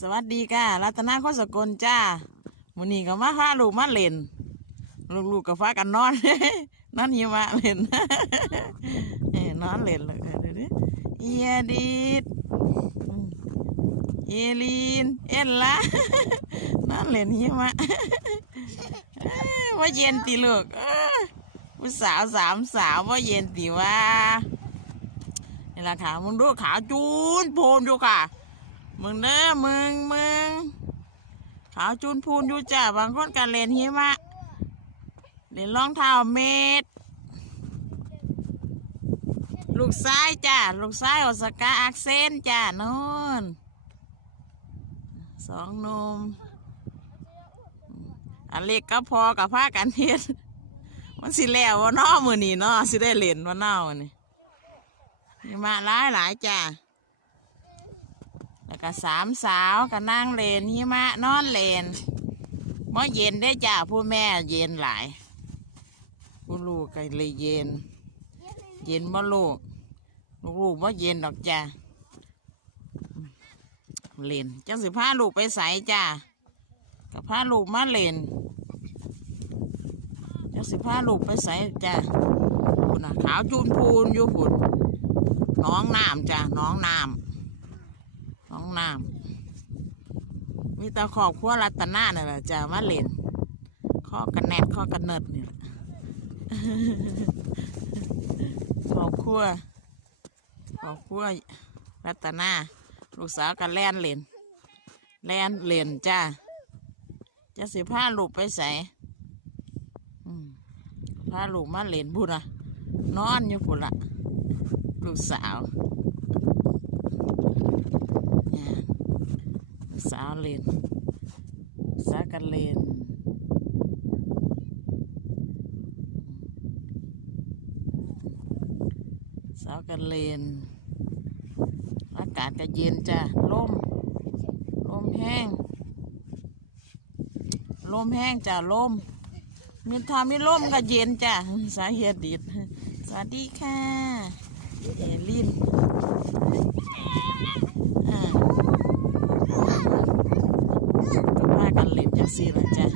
สวัสดีค่ะ รัตนาโคสกลจ้ามือนี้ก็มาพาลูกมาเล่น ลูกๆก็ฟ้ากันนอน นอนหิมะเล่นเอ้ยนอนเล่นเลยเดี๋ยวนี้เอียดีดอืมเอลีน เอ็นละนอนเล่นหิมะเอ้ยว่าเย็นตีลูกผู้สาวสามสาวว่าเย็นตีว่านี่แหละค่ะมึงดูขาวจูนโพนอยู่ค่ะ มึงเด้อมึงมึงขาวจูนพูนอยู่จ้ะบางคนกันเล่นหิมะเล่นรองเท้าเมดลูกซ้ายจ้ะลูกซ้ายออสกาอักเซนจ้ะนู่นสองนมอันเล็กก็พอกับผ้ากันเฮ็ดมันสิแล้วว่าน้อมือนี่เนาะสิได้เล่นว่าน้อมื้อนี่มะหลายหลายๆจ้ะ แล้วก็สามสาวก็นั่งเลนหิมะนอนเลนเมื่อเย็นได้จ้าผู้แม่เย็นหลายผู้ลูกก็เลยเย็น เย็นบ่ลูกลูกลูกบ่เย็นดอกจ้าเลนจังสิพาลูกไปใส่จ้าก็พาลูกมาเลนจังสิพาลูกไปใส่จ้าพุ่นะขาวจูนพูนอยู่พุ่นน้องน้ำจ้าน้องน้ำ น้ำมีแต่ขอบครัวรัตนาเนี่ยแหละจะมาเล่นข้อกันแนดข้อกันเนิดเนี่แหละขอบครัวขอบครัวรัตนาลูกสาวกันแล่นเล่นแล่นเล่นจ้าจะสิพาลูกไปใส่อืมพาลูกมาเล่นบุญนะนอนอยู่พุ่นละลูกสาว เนี่ย สาเลนสากันเลนสาวกันเลน อากาศก็เย็นจ้ะลมลมแห้ง ลมแห้งจ้ะลม มีทามีลมก็เย็นจ้ะสาเหตุดิดสวัสดีค่ะเอลินอ่า ก็พา กันเล่นจังซี่ละจ้ะ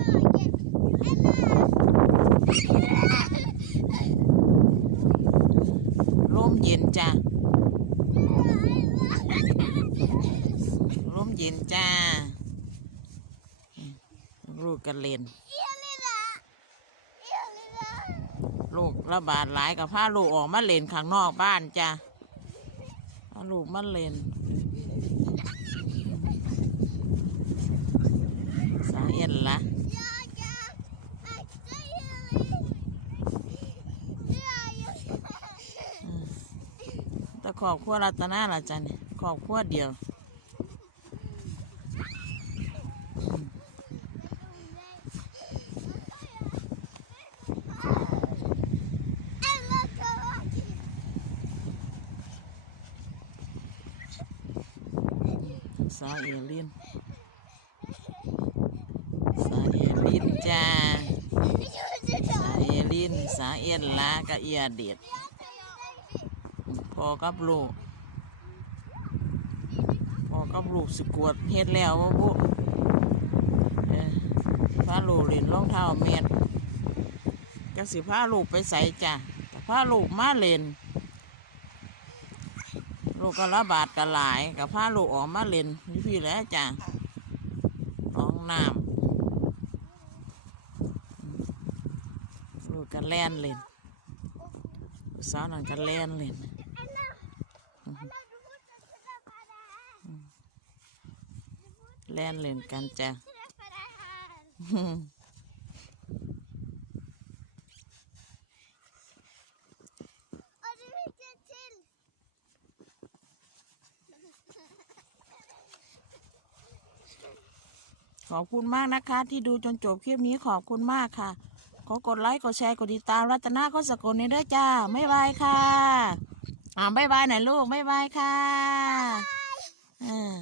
ลมเย็นจ้ะลมเย็นจ้าลูกกันเล่นลูกระบาดหลายกับพาลูกออกมาเล่นข้างนอกบ้านจ้ะพาลูกมาเล่น สาเอ็นละแต่ ขอบขั้วรัตนาละจ้ะนี่ขอบขั้วเดียวสาเอลินสาเอลินจ้าสาเอลินสาเอ็นลากะเอียเด็ด พอกับลูกพอกับลูกสิกวดเฮ็ดแล้วว่าบุเอ้ยพาลูกเล่นรองเท้าเม็ดก็สิพาลูกไปใส่จ้ะแต่พาลูกมาเล่นลูกก็ระบาดกันหลายกับพาลูกออกมาเล่นนี่พี่แล้วจ้ะน้องน้ำลูกกันแล่นเล่นสาวนั่นกันแล่นเล่น แล่นเล่นกันจ้ะขอบคุณมากนะคะ ที่ดูจนจบคลิปนี้ขอบคุณมากค่ะ ขอกดไลค์กดแชร์กดติดตามรัตนาก็สกลนี้ด้วยจ้าไม่บายค่ะอ่าบ๊ายบายหน่อยลูกบ๊ายบายค่ะเออ